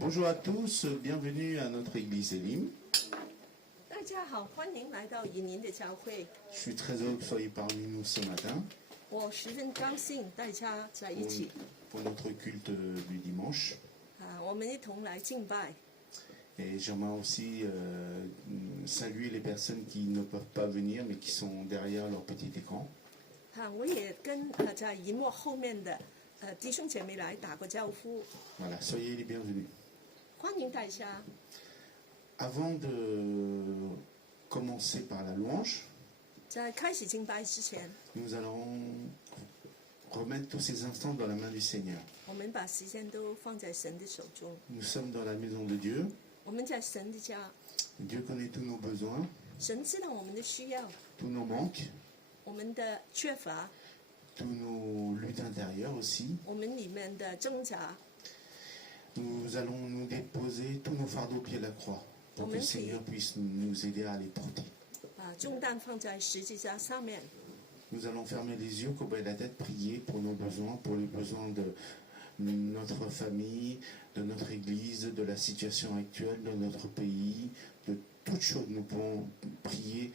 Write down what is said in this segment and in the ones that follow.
Bonjour à tous, bienvenue à notre église Elim. 大家好，欢迎来到以宁的教会。 Je suis très heureux que vous soyez parmi nous ce matin 我十分高兴大家在一起 pour notre culte du dimanche. 我们一同来敬拜。 Et j'aimerais aussi saluer les personnes qui ne peuvent pas venir mais qui sont derrière leur petit écran. 我也跟在荧幕后面的弟兄姐妹来打个招呼， Voilà, soyez les bienvenus. 欢迎大家。 Avant de commencer par la louange, 在开始敬拜之前， nous allons remettre tous ces instants dans la main du Seigneur. 我们把时间都放在神的手中。 Nous sommes dans la maison de Dieu. 我们在神的家， Dieu connaît tous nos besoins, 神知道我们的需要， tous nos manques, 我们的缺乏， tous nos luttes intérieures aussi. 我们里面的挣扎。 Nous allons nous déposer tous nos fardeaux au pied de la croix pour que le Seigneur puisse nous aider à les porter. 重担放在十字架上面。 Nous allons fermer les yeux, courber la tête, prier pour nos besoins, pour les besoins de notre famille, de notre église, de la situation actuelle de notre pays, de toutes choses. Nous pouvons prier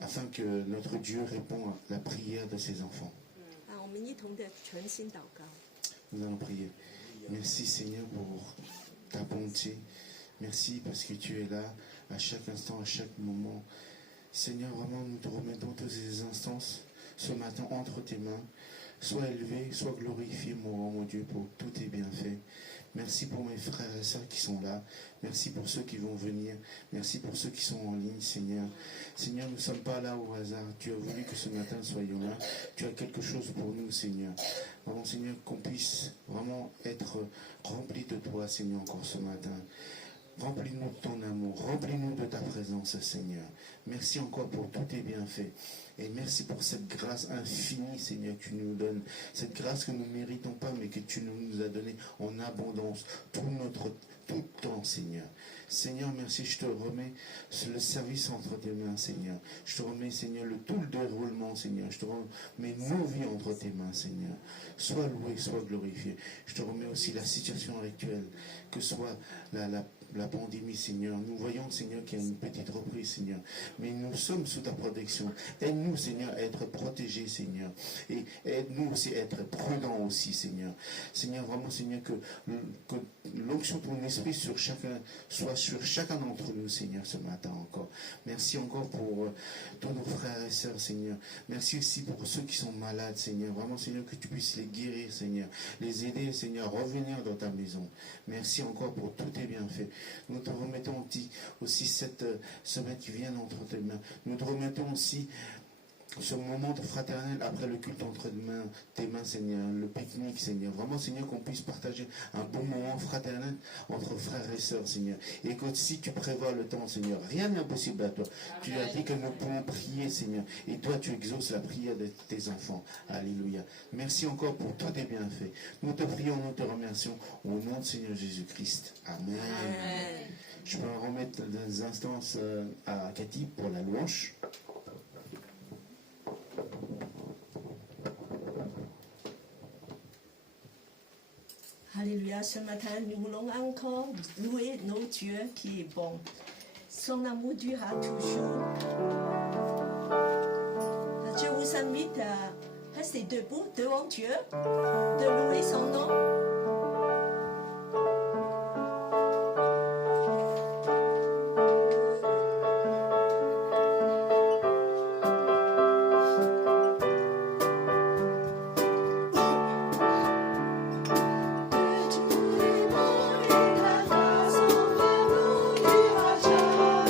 afin que notre Dieu réponde à la prière de ses enfants. 我们一同的全心祷告。 Nous allons prier. Merci Seigneur pour ta bonté. Merci parce que tu es là à chaque instant, à chaque moment. Seigneur, vraiment, nous te remettons tous ces instances ce matin entre tes mains. Sois élevé, sois glorifié, mon Dieu, pour tous tes bienfaits. Merci pour mes frères et sœurs qui sont là. Merci pour ceux qui vont venir. Merci pour ceux qui sont en ligne, Seigneur. Seigneur, nous ne sommes pas là au hasard. Tu as voulu que ce matin nous soyons là. Tu as quelque chose pour nous, Seigneur. Vraiment, Seigneur, qu'on puisse vraiment être remplis de toi, Seigneur, encore ce matin. Remplis-nous de ton amour, remplis-nous de ta présence, Seigneur. Merci encore pour tous tes bienfaits. Et merci pour cette grâce infinie, Seigneur, que tu nous donnes. Cette grâce que nous ne méritons pas, mais que tu nous as donnée en abondance. Tout le temps, Seigneur. Seigneur, merci, je te remets le service entre tes mains, Seigneur. Je te remets, Seigneur, tout le déroulement, Seigneur. Je te remets nos vies entre tes mains, Seigneur. Sois loué, sois glorifié. Je te remets aussi la situation actuelle, que soit la pandémie, Seigneur. Nous voyons, Seigneur, qu'il y a une petite reprise, Seigneur. Mais nous sommes sous ta protection. Aide-nous, Seigneur, à être protégés, Seigneur. Et aide-nous aussi à être prudents aussi, Seigneur. Seigneur, vraiment, Seigneur, que l'onction de ton esprit sur chacun, soit sur chacun d'entre nous, Seigneur, ce matin encore. Merci encore pour tous nos frères et sœurs, Seigneur. Merci aussi pour ceux qui sont malades, Seigneur. Vraiment, Seigneur, que tu puisses les guérir, Seigneur. Les aider, Seigneur, à revenir dans ta maison. Merci encore pour tous tes bienfaits. Nous te remettons aussi cette semaine qui vient entre tes mains. Nous te remettons aussi ce moment de fraternel après le culte entre tes mains, Seigneur, le pique-nique, Seigneur. Vraiment, Seigneur, qu'on puisse partager un bon moment fraternel entre frères et sœurs, Seigneur. Et que si tu prévois le temps, Seigneur, rien n'est impossible à toi. Amen. Tu as dit que nous pouvons prier, Seigneur. Et toi, tu exauces la prière de tes enfants. Alléluia. Merci encore pour tous tes bienfaits. Nous te prions, nous te remercions au nom de Seigneur Jésus-Christ. Amen. Amen. Je peux remettre des instances à Cathy pour la louange. Alléluia, ce matin, nous voulons encore louer notre Dieu qui est bon. Son amour durera toujours. Je vous invite à rester debout devant Dieu, de louer son nom. Tu es bon et ta grâce envers nous durera jamais.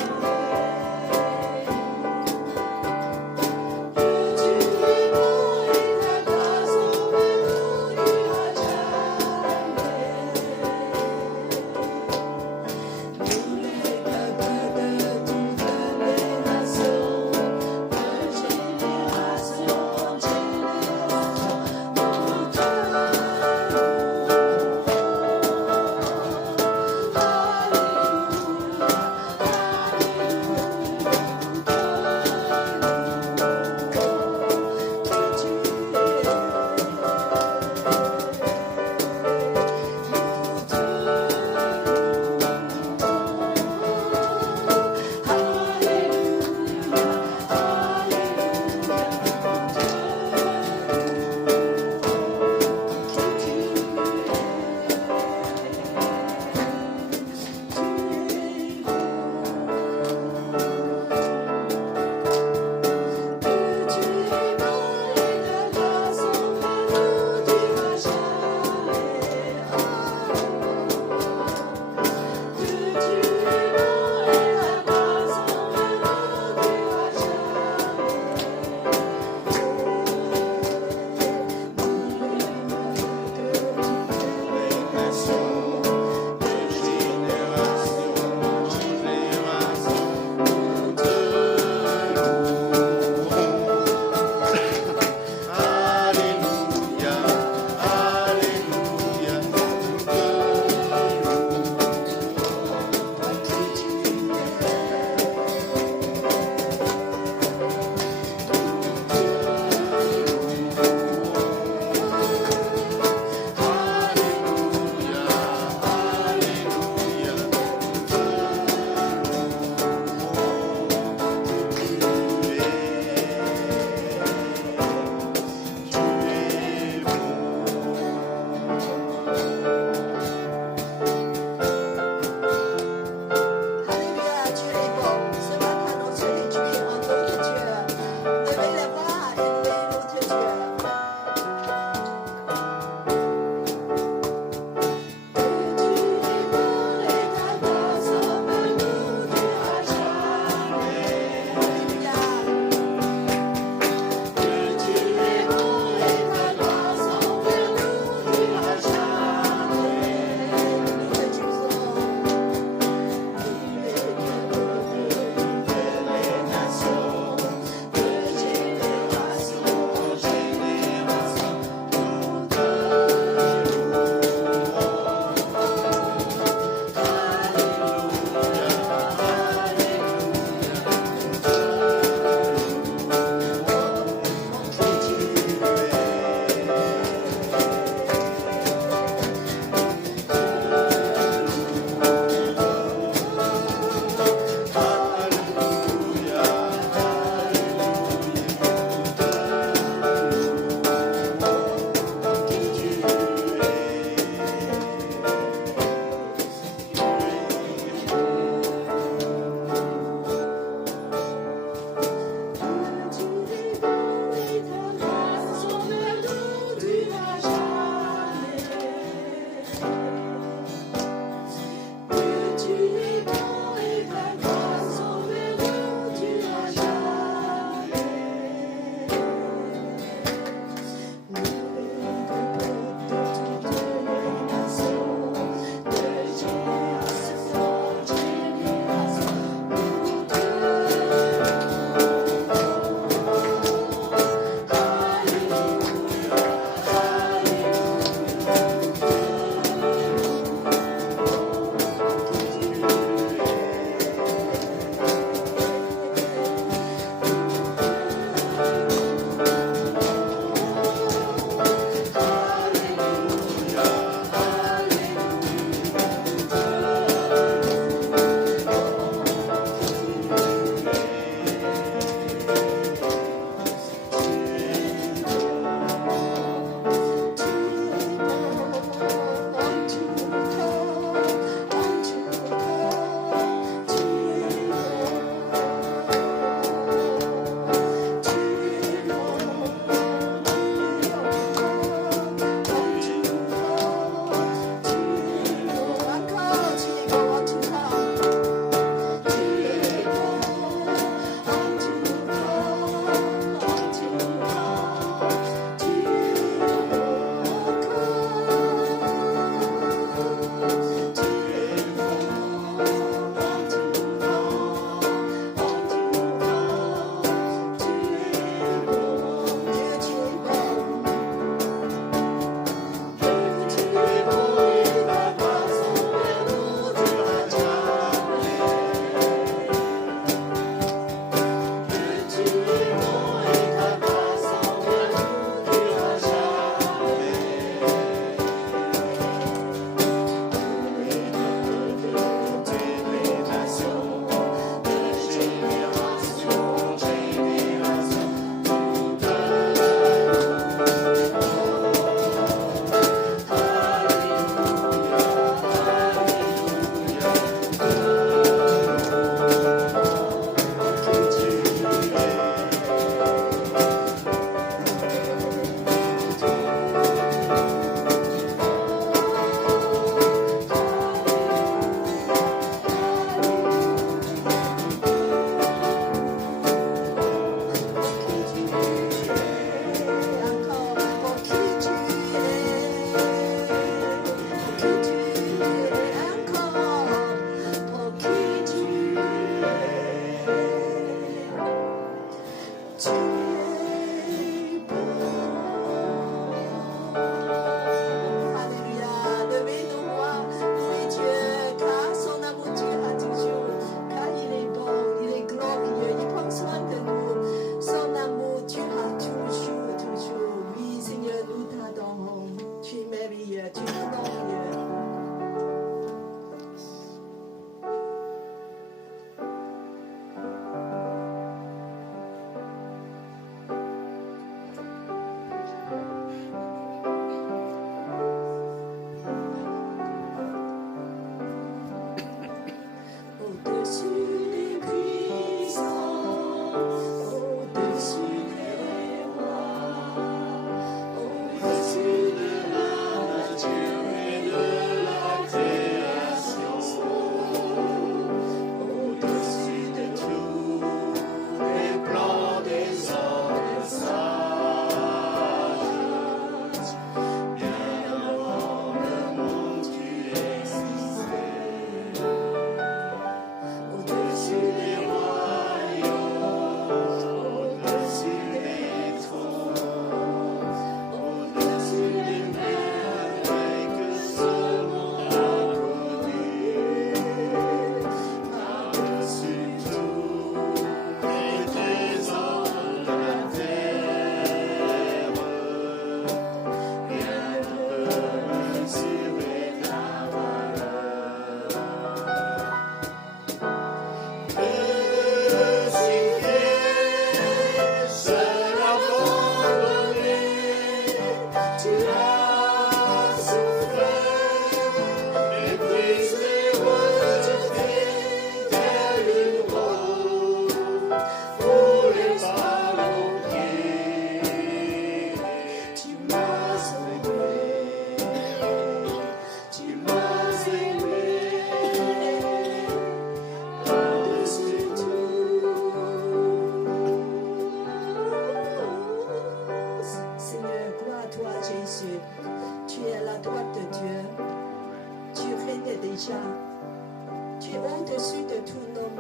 es au-dessus de tout nom,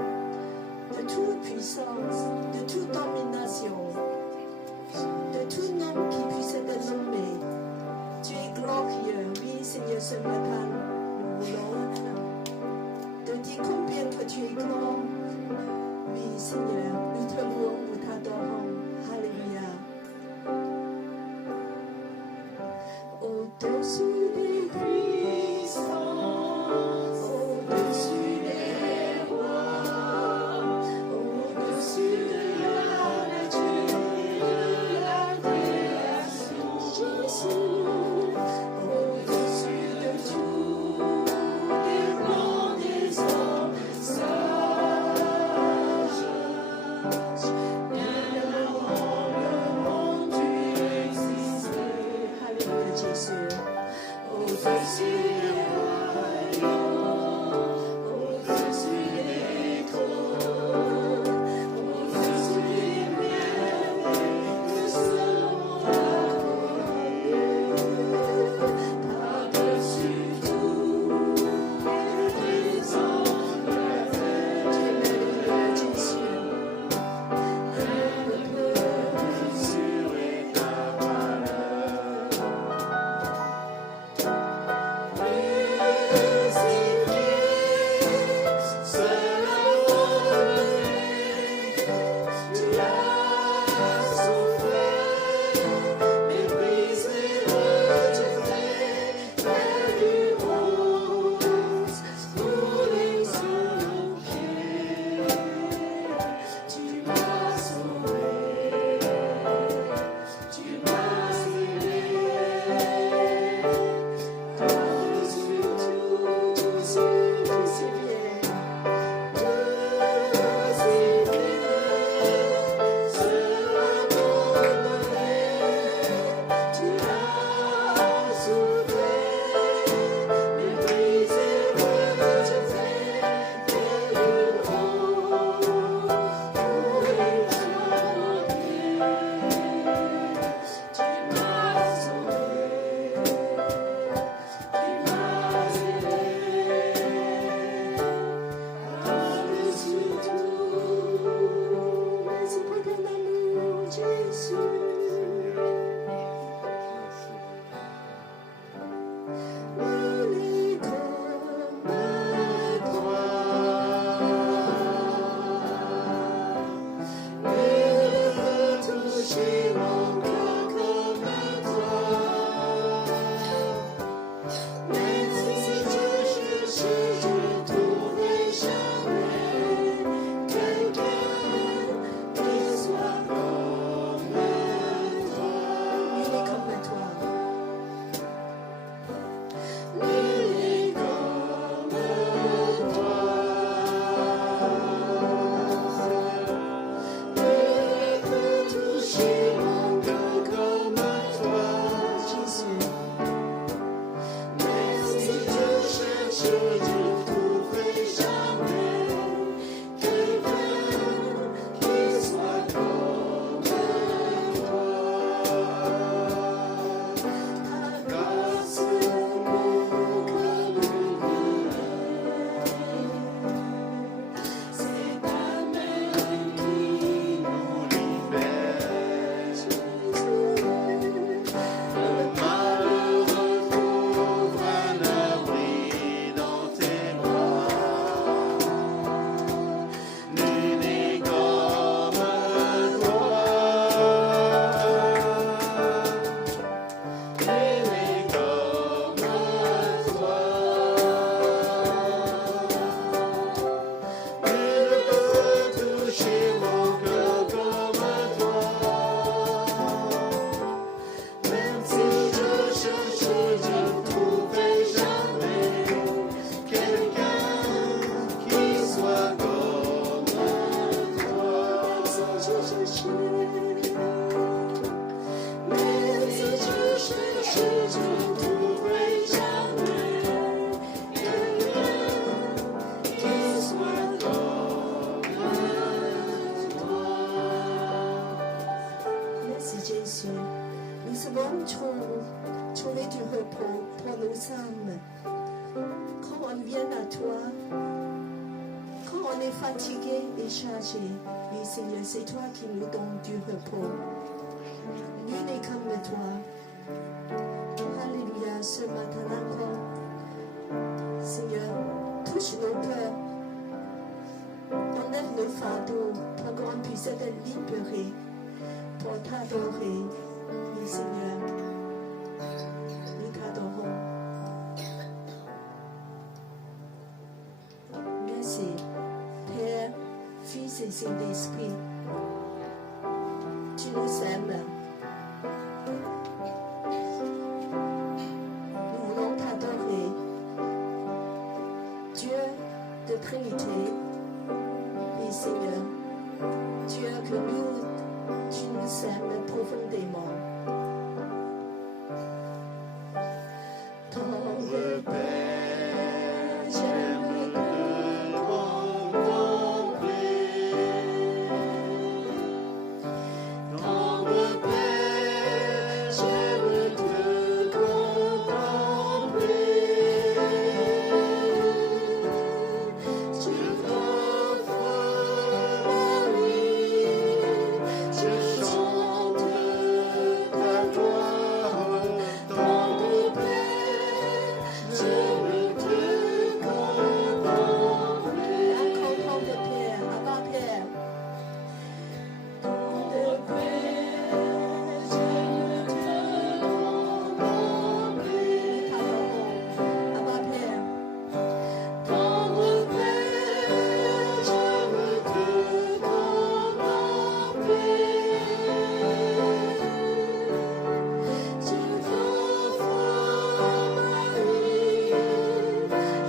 de toute puissance, de toute domination, de tout nom qui puisse te nommer. Tu es glorieux, oui Seigneur, ce matin, nous voulons te dire combien que tu es grand. Oui Seigneur, nous te louons, nous t'adorons. Alléluia. Au-dessus des puissances, au-dessus des rois, au-dessus de la nature, de la création, Jésus, au-dessus de tout, des plans des hommes sages, bien avant le monde tu existais. Alléluia Jésus. Au-dessus des royaumes, au-dessus des trônes, au-dessus des merveilles que ce monde a connues, par-dessus tout, et présent de la terre. Alléluia Jésus. Sur ta valeur. trouver du repos pour nos âmes. Quand on vient à toi, on est fatigué et chargé, oui Seigneur, c'est toi qui nous donnes du repos. Nul n'est comme toi. Alléluia, ce matin encore, Seigneur, touche nos cœurs. Enlève nos fardeaux pour qu'on puisse être libérés pour t'adorer. Oui Seigneur, nous t'adorons. Merci, Père, Fils et Saint-Esprit. Tu nous aimes. Nous voulons t'adorer. Dieu de Trinité, oui Seigneur, Dieu que tu nous aimes profondément. Ton Père, j'aime te contempler. Ton Père, j'aime te contempler. Je t'offre ma vie, je chante ta gloire. Ton Père, j'aime te contempler. Contempler Père, Abba Père. Ton Père, j'aime te contempler. Abba Père. Ton Père, j'aime te contempler. Je t'offre ma vie,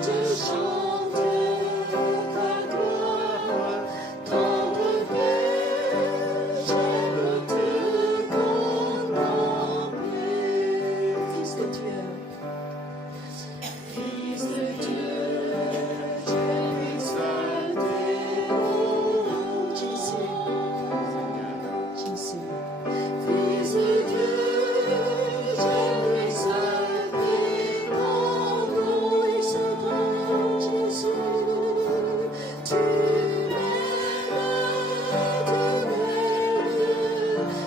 je chante ta gloire. Ton Père, j'aime te contempler. Fils de Dieu. Fils de Dieu, je exalté, oh Jésus, Jésus. Fils de Dieu, je exalté, ton nom exaltant, Jésus. Tu m'aimes,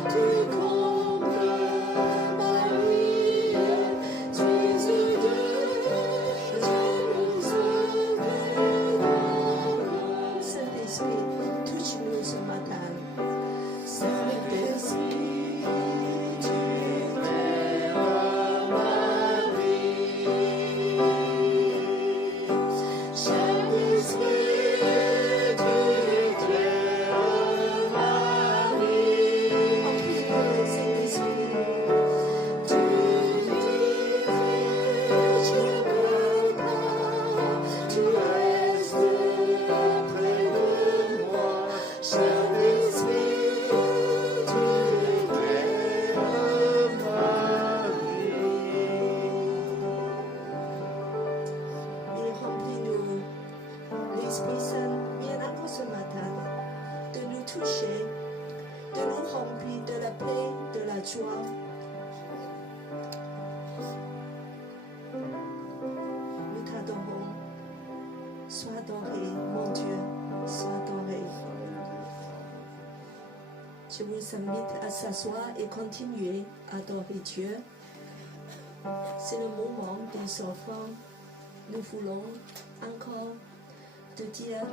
tu combles ma vie. Fils de Dieu, Saint-Esprit, touche-nous ce matin. Saint-Esprit, tu éclaires ma vie. Saint-Esprit, tu éclaires ma vie. Remplis-nous, Saint-Esprit. Tu tu restes près de moi, Saint-Esprit, tu éclaires ma vie. Et remplis-nous, l'Esprit Saint, viens encore ce matin, de nous toucher, de nous remplir de la paix, de la joie. Nous t'adorons. Sois adoré, mon Dieu, sois adoré. Je vous invite à s'asseoir et continuer à adorer Dieu. C'est le moment des enfants. Nous voulons encore te dire,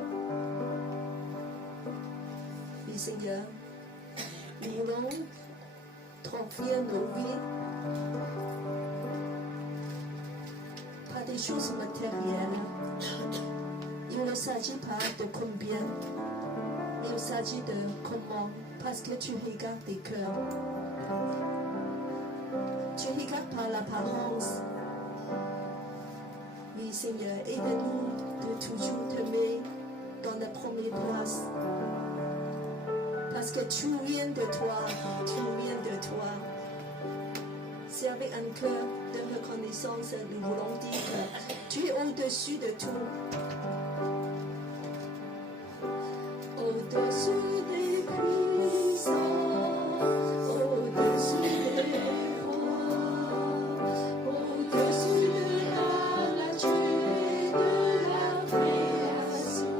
oui Seigneur, nous voulons remplir nos vies par des choses matérielles. Il ne s'agit pas de combien, il s'agit de comment, parce que tu regardes les cœurs. Tu regardes par l'apparence. Oui Seigneur, aide-nous de toujours t'aimer dans la première place. Parce que tu viens de toi, tu viens de toi. C'est avec un cœur de reconnaissance, nous voulons dire que tu es au-dessus de tout. Au-dessus des puissants, au-dessus des rois, au-dessus de la nature et de la création.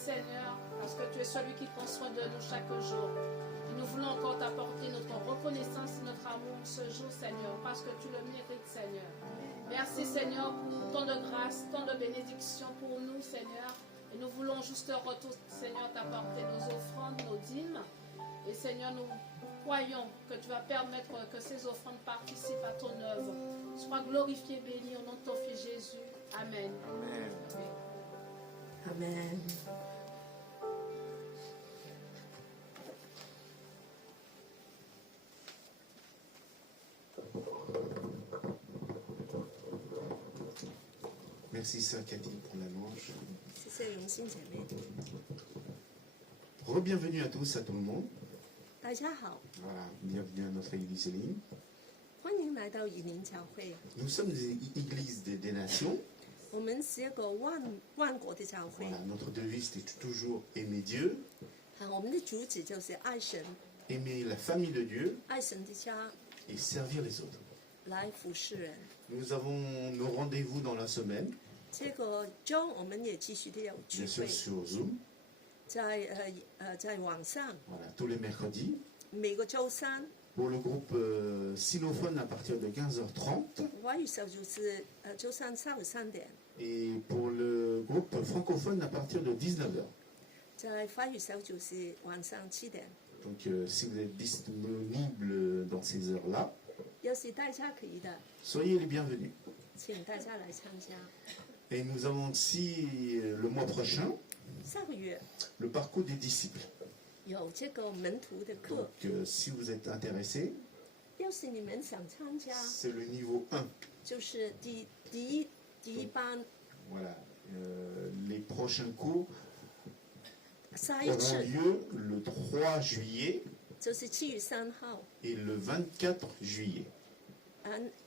Seigneur, parce que tu es celui qui prend soin de nous chaque jour. Et nous voulons encore t'apporter notre reconnaissance et notre amour ce jour, Seigneur, parce que tu le mérites, Seigneur. Merci, Seigneur, pour tant de grâce, tant de bénédictions pour nous, Seigneur. Et nous voulons juste retour, Seigneur, t'apporter nos offrandes, nos dîmes. Et Seigneur, nous croyons que tu vas permettre que ces offrandes participent à ton œuvre. Sois glorifié, béni au nom de ton Fils Jésus. Amen. Amen. Amen. Merci Sœur Cathy pour la louange. 谢谢荣幸姐妹， Re-bienvenue à tous, à tout le monde. 大家好， Voilà, bienvenue à notre église Elim. 欢迎来到以林教会。 Nous sommes une église des nations. 我们是一个万国的教会。 Voilà, notre devise est toujours aimer Dieu, 我们的主旨就是爱神， aimer la famille de Dieu 爱神的家， et servir les autres. 来服侍人。 Nous avons nos rendez-vous dans la semaine, 这个周我们也继续的有聚 bien sûr 会， sur Zoom, 在网上， voilà, tous les mercredis. 每个周三。 Pour le groupe sinophone à partir de 15h30 華語小組是周三下午3點， et pour le groupe francophone à partir de 19h. 在華語小組是晚上7點。 Donc si vous êtes disponible dans ces heures-là, 要是大家可以的， soyez les bienvenus. 請大家來參加。 Et nous avons aussi le mois prochain 下個月 le parcours des disciples. 有這個門徒的課， Donc si vous êtes intéressés, 要是你們想參加， c'est le niveau 1. 就是第一班 Voilà. Les prochains cours 下一 auront 次 lieu le 3 juillet 就是7月3號， et le 24 juillet.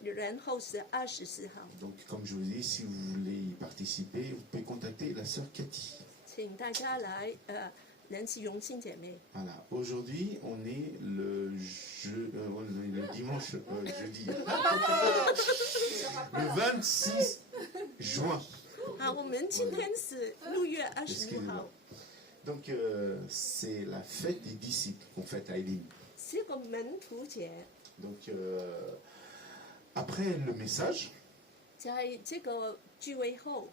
然後是24號。 Donc comme je vous dis, si vous voulez y participer, vous pouvez contacter la sœur Cathy. 請大家來聯繫榮幸姐妹。 Voilà. Aujourd'hui, on est le dimanche, jeudi. Le 26 juin. 我們今天是6月26 Excusez-moi. 號， Donc c'est la fête des disciples qu'on fête à Elim. 是一個門徒節。 Donc après le message, 在這個聚會後，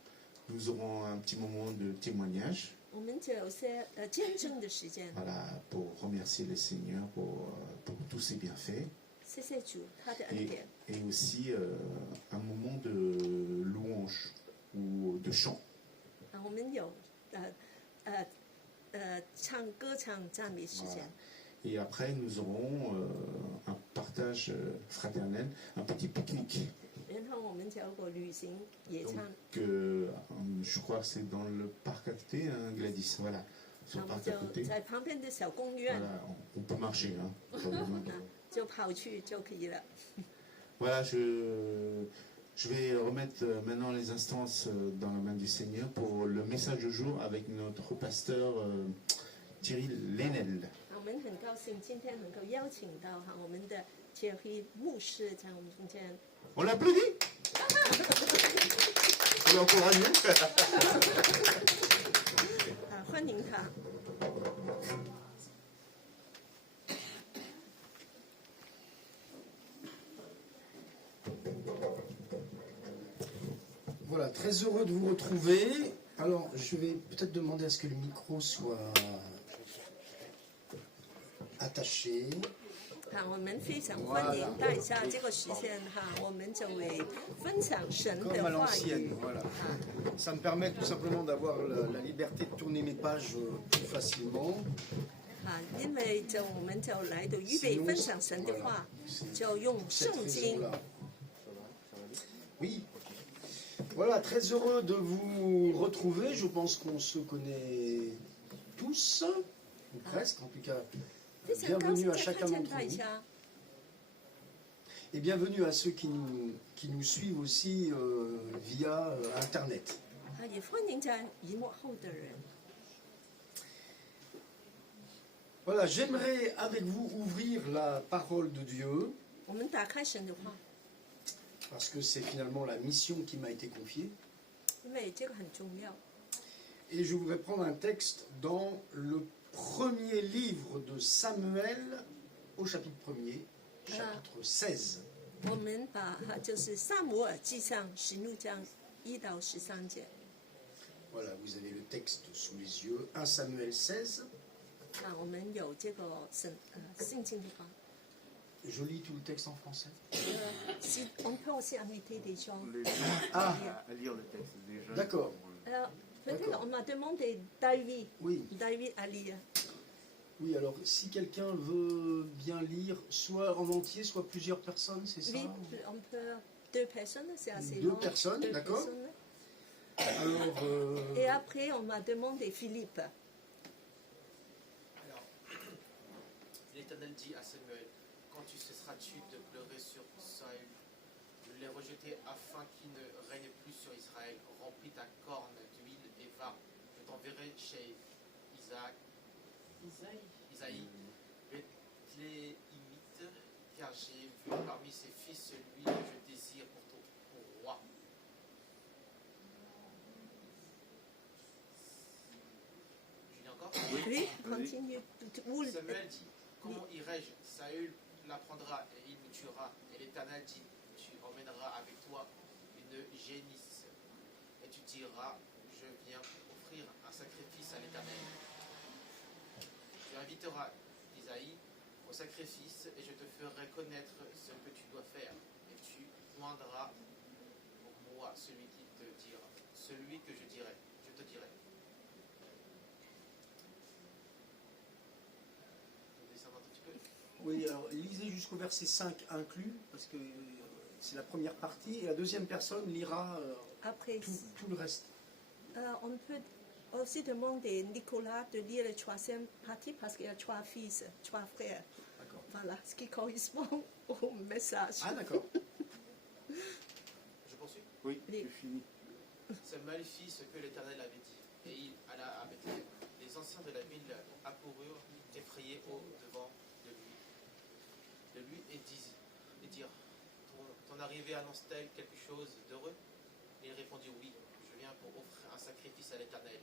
nous aurons un petit moment de témoignage. 我們就有些見證的時間。 Voilà, pour remercier le Seigneur pour tous ses bienfaits. 謝謝主他的恩典， Et aussi un moment de louange ou de chant. 我們有唱歌唱讚美時間。 Et après, nous aurons un partage fraternel, un petit pique-nique. 然後我們就有個旅行野 Donc, 餐， je crois que c'est dans le parc à côté, hein, Gladys. Voilà, sur 我 le 們 parc à côté. 就在旁邊的小公園 Voilà, on peut marcher. Hein, pas besoin de- 就跑去就可以了。 Voilà, je vais remettre maintenant les instances dans la main du Seigneur pour le message du jour avec notre pasteur Thierry Lenel. 我們很高興今天能夠邀請到我們的Thierry牧師在我們中間。 On l'applaudit. On l'encourage. 歡迎他。 Voilà, très heureux de vous retrouver. Alors, je vais peut-être demander à ce que le micro soit attaché. 我們非常歡迎大家這個時間我們就會分享神 Comme 的 à 話 l'ancienne, 語。 voilà. Ça me permet tout simplement d'avoir la liberté de tourner mes pages plus facilement. 因為我們就來到預備分享神的話，就用 Cette 聖經。 raison-là. Oui. Voilà, très heureux de vous retrouver. Je pense qu'on se connaît tous, ou presque en tout cas. 非常高興 Bienvenue à 再 chacun 看見 d'entre 大 vous. 家， Et bienvenue à ceux qui nous suivent aussi via Internet. 也歡迎在熒幕後的人。 Voilà, j'aimerais avec vous ouvrir la parole de Dieu, 我們打開神的話， parce que c'est finalement la mission qui m'a été confiée. 因為這個很重要。Et je voudrais prendre un texte dans le premier livre de Samuel, au chapitre 1er, chapitre 16. 我们把就是撒母耳记上十六章1到13节。 Voilà, vous avez le texte sous les yeux. 1 Samuel 16. 我们有这个圣经的话， Je lis tout le texte en français. si on peut aussi inviter des gens. Les gens Ah. à lire le texte des jeunes. D'accord. Peut-être D'accord. on m'a demandé David, Oui, David à lire. oui, alors si quelqu'un veut bien lire, soit en entier, soit plusieurs personnes, c'est ça? Oui, on peut 2 personnes, c'est assez Deux long. personnes, 2 d'accord. personnes. Alors, Et après, on m'a demandé Philippe. Alors, l'Éternel dit à Samuel, quand tu cesseras-tu de pleurer sur Saül, de les rejeter afin qu'il ne règne plus sur Israël, remplis ta corne d'huile et va. Je t'enverrai chez Isaïe, Béthléemite, car j'ai vu parmi ses fils celui que je désire pour roi. Je lis encore. Oui, vas-y. continue. Ou- Samuel dit, comment irai-je? Saül l'apprendra et il me tuera. Et l'Éternel dit, tu emmèneras avec toi une génisse. Et tu diras, je viens offrir un sacrifice à l'Éternel. Tu inviteras Isaïe au sacrifice et je te ferai connaître ce que tu dois faire. Et tu joindras pour moi celui qui te dira, celui que je dirai, je te dirai. Je descends un tout petit peu. oui, alors lisez jusqu'au verset 5 inclus, parce que c'est la première partie, et la deuxième personne lira Après, tout le reste. on peut aussi demander Nicolas de lire la 3e partie parce qu'il y a 3 fils, 3 frères. D'accord. Voilà, ce qui correspond au message. Ah, d'accord. Je poursuis. Oui, Les- tu finis. Samuel fit ce que l'Éternel avait dit, et il alla à Bethléem. Les anciens de la ville accoururent effrayés au-devant de lui et dirent, ton arrivée annonce-t-elle quelque chose d'heureux? Il répondit, oui, je viens pour offrir un sacrifice à l'Éternel.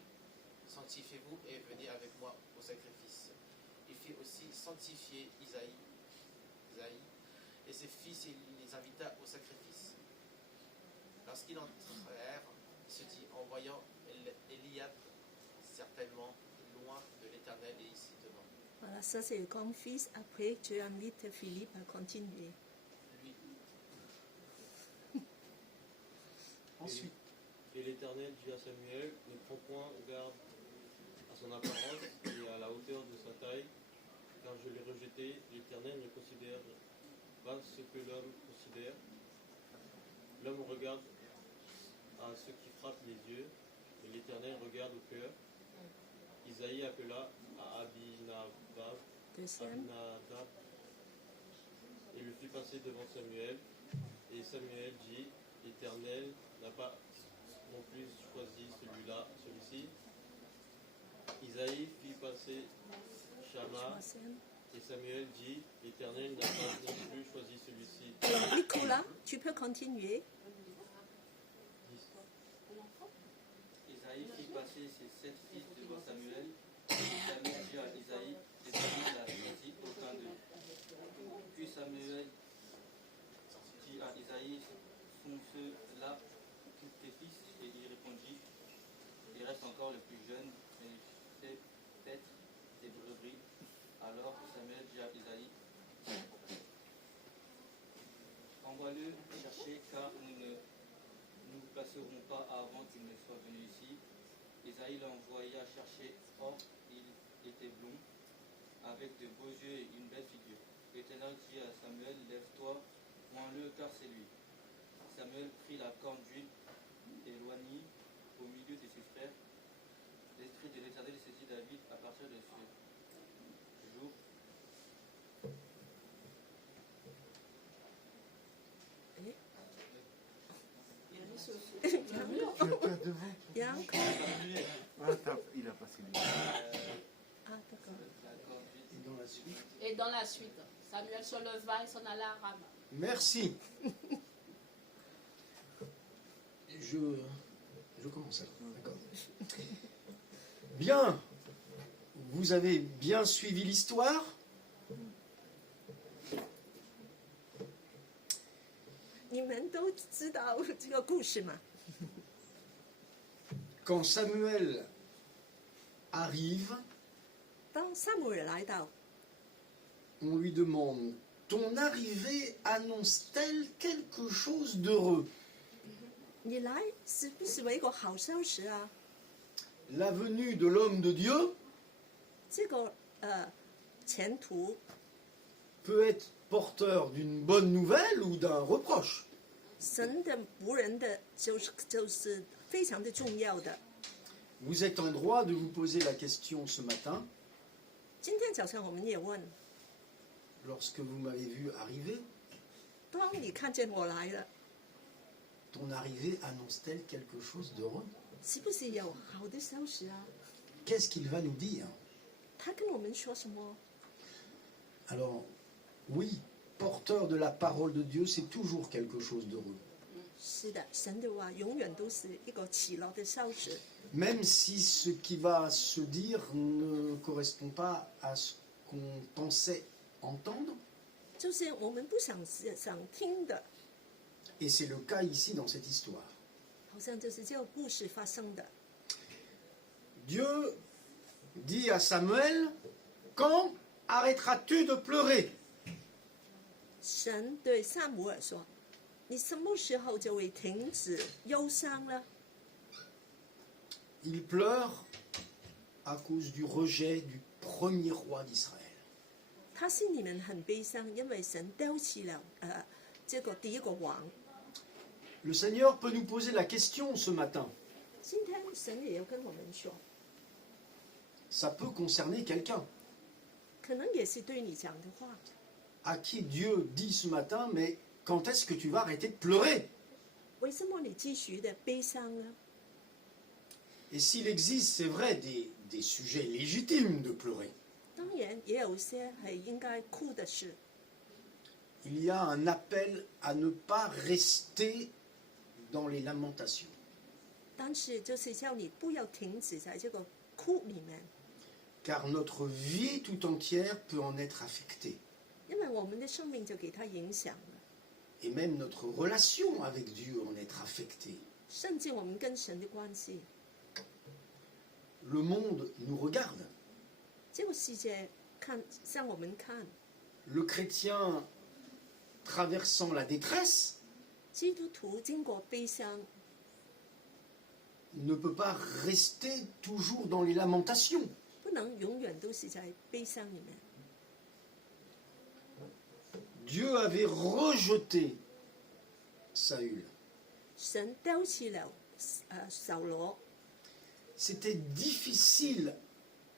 Sanctifiez-vous et venez avec moi au sacrifice. Il fit aussi sanctifier Isaïe et ses fils et il les invita au sacrifice. Lorsqu'ils entrèrent, il se dit, en voyant Eliab, certainement loin de l'Éternel et ici devant Voilà, ça c'est le grand fils. Après, tu invites Philippe à continuer. lui. Ensuite, Et l'Éternel dit à Samuel, ne prends point garde à son apparence et à la hauteur de sa taille, car je l'ai rejeté. L'Éternel ne considère pas ce que l'homme considère. L'homme regarde à ce qui frappe les yeux, et l'Éternel regarde au cœur. Isaïe appela à Abinadab et le fit passer devant Samuel. Et Samuel dit, l'Éternel n'a pas non plus choisi celui-ci. Isaïe fit passer Shama, 3e. et Samuel dit, l'Éternel n'a pas non plus choisi celui-ci. Nicolas, tu peux continuer. Isaïe fit passer ses 7 fils devant Samuel. Samuel dit à Isaïe, l'Éternel n'a choisi aucun d'eux. Puis Samuel dit à Isaïe, sont ceux-là tous tes fils? Et il répondit, il reste encore le plus jeune, mais il fait paître des brebis. Alors Samuel dit à Isaïe, envoie-le chercher, car nous ne nous placerons pas avant qu'il ne soit venu ici. Isaïe l'envoya chercher. Or, il était blond, avec de beaux yeux et une belle figure. L'Éternel dit à Samuel, lève-toi, prends-le, car c'est lui. Samuel prit la corne d'huile, éloignit au milieu de ses frères. L'esprit de l'Éternel saisit David à partir de ce jour. Tu as devant. Il y a encore. Il a passé le Ah, d'accord. La corne d'huile. et dans la suite. Et dans la suite, Samuel se leva et s'en alla à Rama. Merci. Je commence alors. D'accord. Bien, vous avez bien suivi l'histoire. “你们都知道这个故事吗？ Quand Samuel arrive, 当撒母耳来到， on lui demande « Ton arrivée annonce-t-elle quelque chose d'heureux ?» 你来是不是为一个好消息啊？ La venue de l'homme de Dieu 这个前途 peut être porteur d'une bonne nouvelle ou d'un reproche. 神的仆人的就是非常的重要的。 Vous êtes en droit de vous poser la question ce matin, 今天早上我们也问， lorsque vous m'avez vu arriver, 当你看见我来了， ton arrivée annonce-t-elle quelque chose d'heureux? 是不是有好的消息啊？ Qu'est-ce qu'il va nous dire? 他跟我们说什么？ Alors, oui, porteur de la parole de Dieu, c'est toujours quelque chose d'heureux. 是的，神的话永远都是一个喜乐的消息， Même si ce qui va se dire ne correspond pas à ce qu'on pensait entendre, 就是我们不想听的， et c'est le cas ici dans cette histoire. 好像就是这个故事发生的。 Dieu dit à Samuel, quand arrêteras-tu de pleurer? 神对撒母耳说：“你什么时候就会停止忧伤呢？” Il pleure à cause du rejet du premier roi d'Israël. 他心里面很悲伤，因为神丢弃了这个第一个王。 Le Seigneur peut nous poser la question ce matin. 今天神也要跟我们说， Ça peut concerner quelqu'un 可能也是对你讲的话。 à qui Dieu dit ce matin, mais quand est-ce que tu vas arrêter de pleurer? 为什么你继续的悲伤呢？ Et s'il existe, c'est vrai, des sujets légitimes de pleurer. 当然，也有些係應該哭的事。 Il y a un appel à ne pas rester dans les lamentations. 但是就是叫你不要停止在这个哭里面， Car notre vie tout entière peut en être affectée. 因为我们的生命就给它影响了， Et même notre relation avec Dieu en être affectée. 甚至我们跟神的关系。 Le monde nous regarde. 这个世界向我们看， Le chrétien traversant la détresse 基督徒经过悲伤， ne peut pas rester toujours dans les lamentations. 不能永远都是在悲伤里面。 Dieu avait rejeté Saül. 神丟棄了掃羅， C'était difficile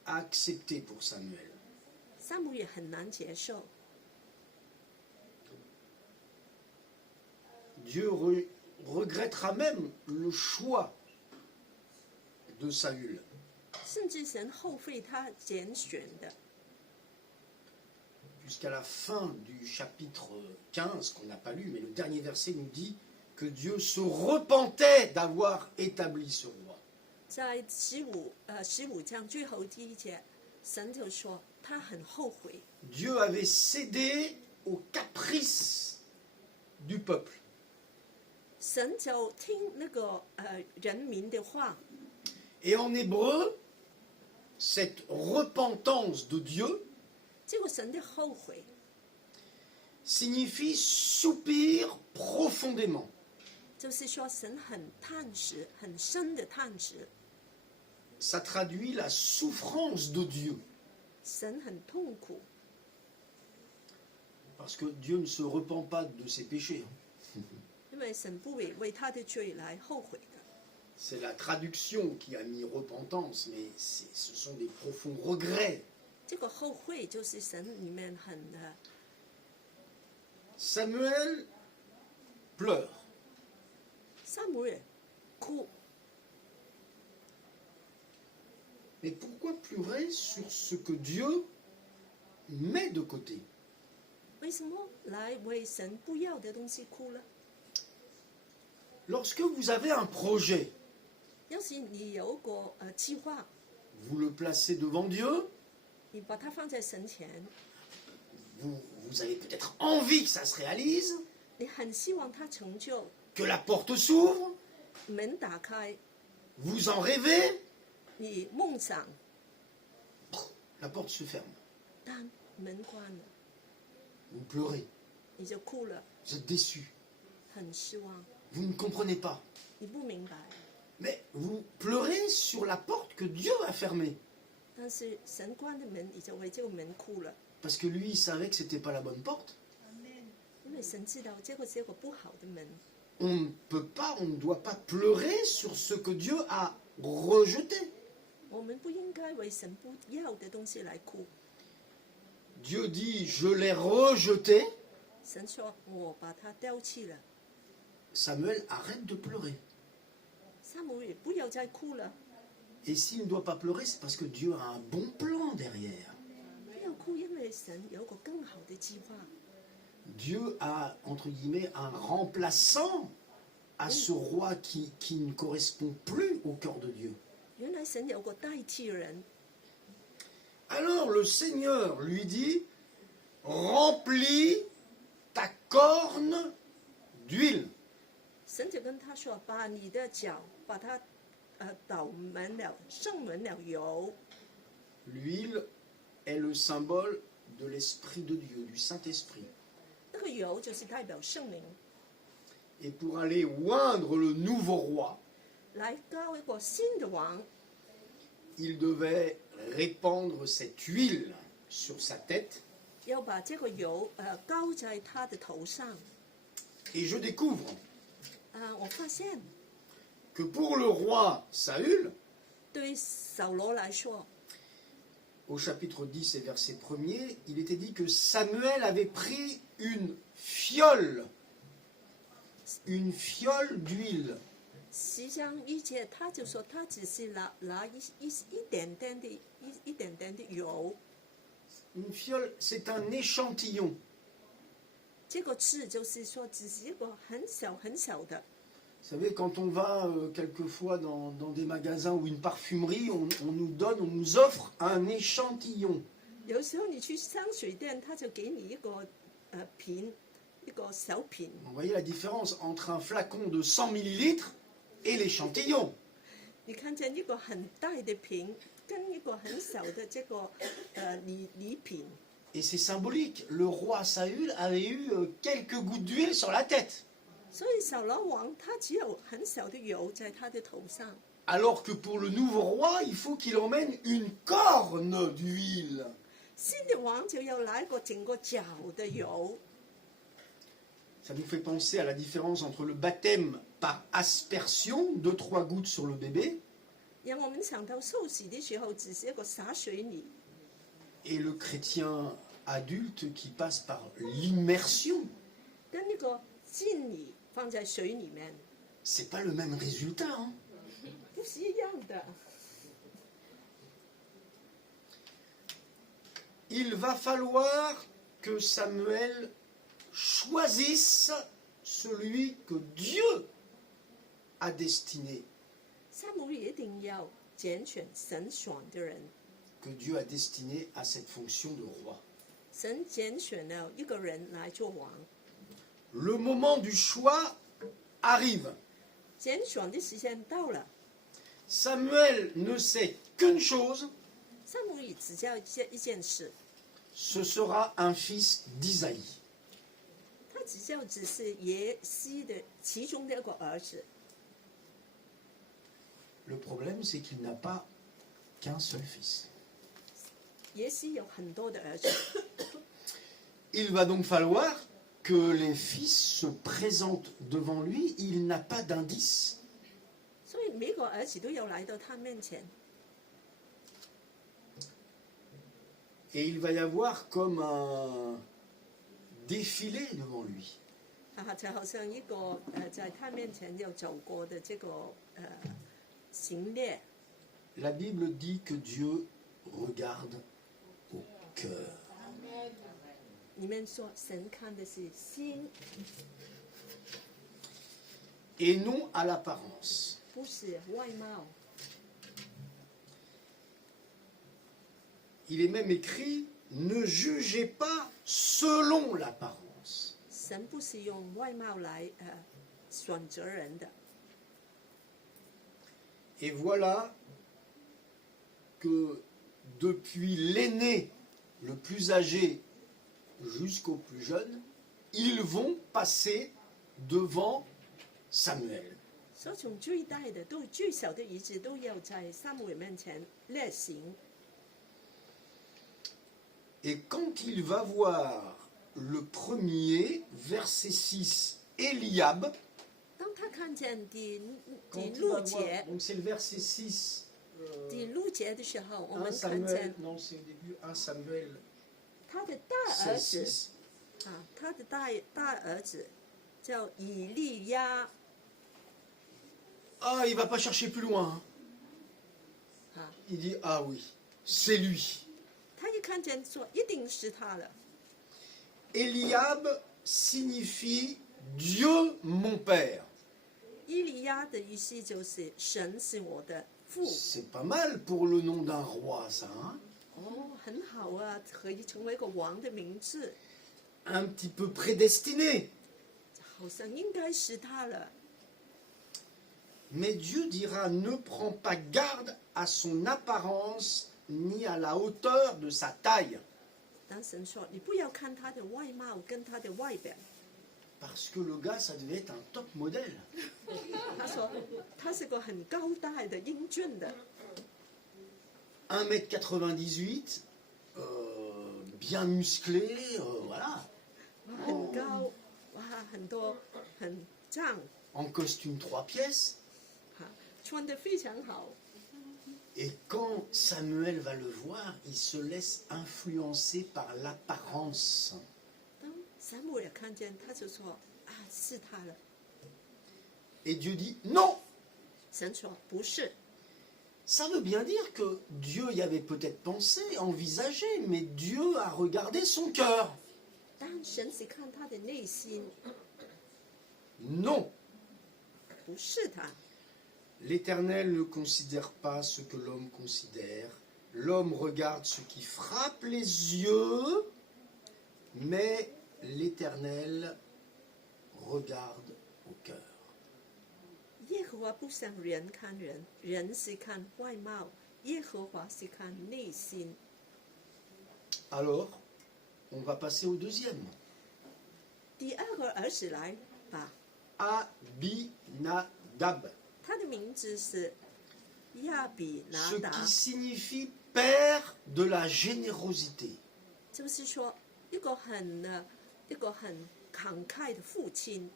à accepter pour Samuel. 撒母耳很難接受。 Dieu regrettera même le choix de Saül. 甚至神後悔他揀選的， Jusqu'à la fin du chapitre 15, qu'on n'a pas lu, mais le dernier verset nous dit que Dieu se repentait d'avoir établi ce roi. 在15章最後一節，神就說他很後悔， Dieu avait cédé aux caprices du peuple. 神就聽那個人民的話。 Et en hébreu, cette repentance de Dieu 這個神的後悔 signifie soupir profondément. 就是說神很嘆息，很深的嘆息， Ça traduit la souffrance de Dieu. 神很痛苦， Parce que Dieu ne se repent pas de ses péchés. 因為神不會為他的罪來後悔的。 C'est la traduction qui a mis repentance, mais ce sont des profonds regrets. 這個後悔就是神裡面很 Samuel pleure. 撒母耳哭， Mais pourquoi pleurer sur ce que Dieu met de côté? 為什麼來為神不要的東西哭呢？ Lorsque vous avez un projet, 要是你有個計劃， vous le placez devant Dieu, 你把它放在神前， vous avez peut-être envie que ça se réalise, 你很希望它成就， que la porte s'ouvre, 门打开， vous en rêvez, 你梦想， la porte se ferme. 但门关了， Vous pleurez, 你就哭了， vous êtes déçus, 很失望， vous ne comprenez pas. 你不明白。 Mais vous pleurez sur la porte que Dieu a fermée. 但是神关的门，你就为这个门哭了， Parce que lui, il savait que c'était pas la bonne porte. 因为神知道这个是一个不好的门。 On ne peut pas, on ne doit pas pleurer sur ce que Dieu a rejeté. 我们不应该为神不要的东西来哭。 Dieu dit, je l'ai rejeté. 神说：“我把它丢弃了。 Samuel, arrête de pleurer. ” 撒母耳不要再哭了， Et s'il ne doit pas pleurer, c'est parce que Dieu a un bon plan derrière. 不要哭，因为神有个更好的计划。 Dieu a, entre guillemets, un remplaçant à ce roi qui ne correspond plus au cœur de Dieu. 原来神有个代替人， Alors le Seigneur lui dit, remplis ta corne d'huile. 神就跟他说：“把你的脚把它倒满了，盛满了油。 L'huile est le symbole de l'Esprit de Dieu, du Saint-Esprit. 那个油就是代表圣灵， Et pour aller oindre le nouveau roi, 来膏一个新的王。 il devait répandre cette huile sur sa tête. 要把这个油膏在他的头上。 Et je découvre 我发现 que pour le roi Saül, 对扫罗来说， au chapitre 10 et verset 1er, il était dit que Samuel avait pris une fiole d'huile. 10章1节他就说他只是拿一点点的油。 Une fiole, c'est un échantillon. 这个字就是说只是一个很小很小的。 Vous savez, quand on va quelquefois dans des magasins ou une parfumerie, on nous offre un échantillon. 有时候你去香水店，他就给你一个瓶，一个小瓶。 Vous voyez la différence entre un flacon de 100 millilitres et l'échantillon. 你看见一个很大的瓶，跟一个很小的这个礼品。 Et c'est symbolique. Le roi Saül avait eu quelques gouttes d'huile sur la tête. 所以扫罗王他只有很小的油在他的头上， Alors que pour le nouveau roi, il faut qu'il emmène une corne d'huile. 新的王就要来个整个脚的油。 Ça nous fait penser à la différence entre le baptême par aspersion, 2-3 gouttes sur le bébé, 让我们想到受洗的时候只是一个洒水礼， et le chrétien adulte qui passe par l'immersion. 跟那个浸礼放在水里面 C'est pas le même résultat. Hein. 不是一样的。 Il va falloir que Samuel choisisse celui que Dieu a destiné, 撒母耳一定要拣选神选的人， que Dieu a destiné à cette fonction de roi. 神拣选了一个人来做王。 Le moment du choix arrive. 拣选的时间到了， Samuel ne sait qu'une chose, 撒母耳只叫一件事， ce sera un fils d'Isaïe. 他只是耶西的其中的一个儿子。 Le problème, c'est qu'il n'a pas qu'un seul fils. 耶西有很多的儿子， Il va donc falloir que les fils se présentent devant lui. Il n'a pas d'indice. 所以每个儿子都要来到他面前， Et il va y avoir comme un défilé devant lui. 就好像一个在他面前要走过的这个行列。 La Bible dit que Dieu regarde au cœur. 里面说神看的是心， Et non à l'apparence. 不是外貌。il est même écrit « Ne jugez pas selon l'apparence ». 神不是用外貌来选择人的。 Et voilà que depuis l'aîné, le plus âgé, jusqu'au plus jeune, ils vont passer devant Samuel. 所以从最大的到最小的儿子都要在撒母耳面前列行。 Et quand il va voir le premier, verset 6, Eliab, 当他看见第 quand il 六 va voir, 节 donc c'est le verset 6, 第六节的时候，我 1 们看 Samuel, 见 non c'est au début, 1 Samuel 他的大儿 16, 子 6. 他的大儿子叫以利亚 Ah, il va pas chercher plus loin. Hein. 啊， Il dit, ah oui, c'est lui. 他一看见说一定是他了。 Eliab signifie Dieu mon père. 以利亚的意思就是神是我的父。 C'est pas mal pour le nom d'un roi, ça. Hein? 哦，很好啊，可以成为一个王的名字， Un petit peu prédestiné. 好像应该是他了。 Mais Dieu dira, ne prends pas garde à son apparence ni à la hauteur de sa taille. 但神说：“你不要看他的外貌跟他的外表。 Parce que le gars, ça devait être un top modèle. ”他说：“他是个很高大的、英俊的， 1m98, bien musclé, voilà. 很高，哇，很多很壮， En costume 3 pièces. 哈，穿得非常好。 Et quand Samuel va le voir, il se laisse influencer par l'apparence. 当撒母耳看见，他就说：‘啊，是他了。 Et Dieu dit non. ’神说：‘不是。 Ça veut bien dire que Dieu y avait peut-être pensé, envisagé, mais Dieu a regardé son cœur. ’但神是看他的内心， Non. 不是他。 L'Éternel ne considère pas ce que l'homme considère. L'homme regarde ce qui frappe les yeux, mais l'Éternel regarde au cœur. 耶和华不像人看人，人是看外貌，耶和华是看内心。 Alors, on va passer au deuxième. 第二个儿子来吧， Abinadab, 他的名字是亚比拿 ce 达， qui signifie père de la générosité. 就是说一个很慷慨的父亲。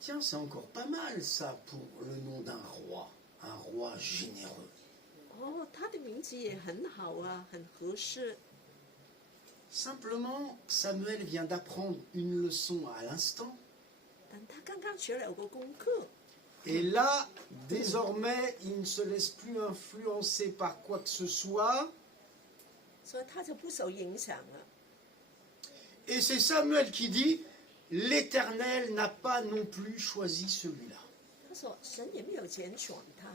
Tiens, c'est encore pas mal ça pour le nom d'un roi, un roi généreux. 哦，他的名字也很好啊，很合适。 Simplement, Samuel vient d'apprendre une leçon à l'instant. 但他刚刚学了个功课， Et là, désormais, il ne se laisse plus influencer par quoi que ce soit. 所以他就不受影响了。 Et c'est Samuel qui dit, l'Éternel n'a pas non plus choisi celui-là. 他说神也没有拣选他，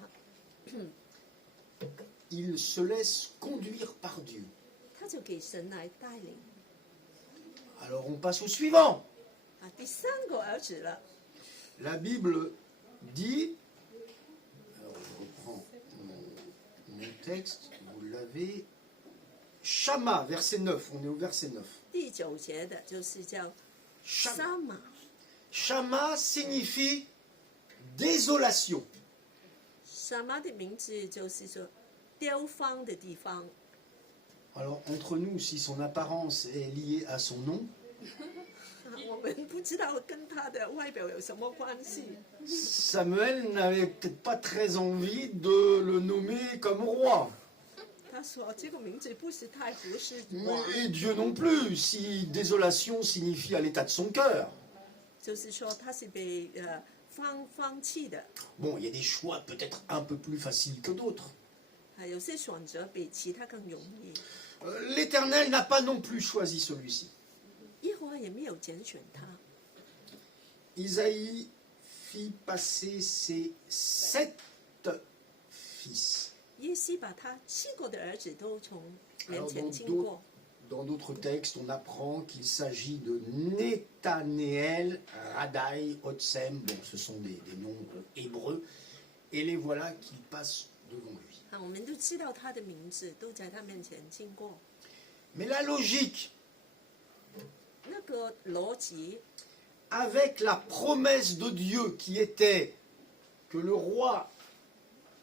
Il se laisse conduire par Dieu. 他就给神来带领。 Alors on passe au suivant. 啊，第三个儿子了。 La Bible dit, alors je reprends mon texte, vous l'avez, Shama, verset 9, on est au verset 9. 第9节的就是叫 Shama. 撒玛， Shama signifie désolation. 撒玛的名字就是说丢方的地方。 Alors entre nous, si son apparence est liée à son nom, 我们不知道跟他的外表有什么关系。 Samuel n'avait peut-être pas très envie de le nommer comme roi. 他说这个名字不是太合适我， Et Dieu non plus, si désolation signifie à l'état de son cœur. 就是说他是被放弃的， Bon, il y a des choix peut-être un peu plus faciles que d'autres. 有些选择比其他更容易。 L'Éternel n'a pas non plus choisi celui-ci. 耶和华也没有拣选他。 Isaïe fit passer ses 7 fils. 耶西把他7个的儿子都从面 Alors, 前经过。 dans d'autres textes, on apprend qu'il s'agit de Nethanéel, Radai, Otsem. Bon, ce sont des noms hébreux. Et les voilà qui passent devant lui. 啊，我们都知道他的名字，都在他面前经过。 Mais la logique, 那个逻辑 avec la promesse de Dieu qui était que le roi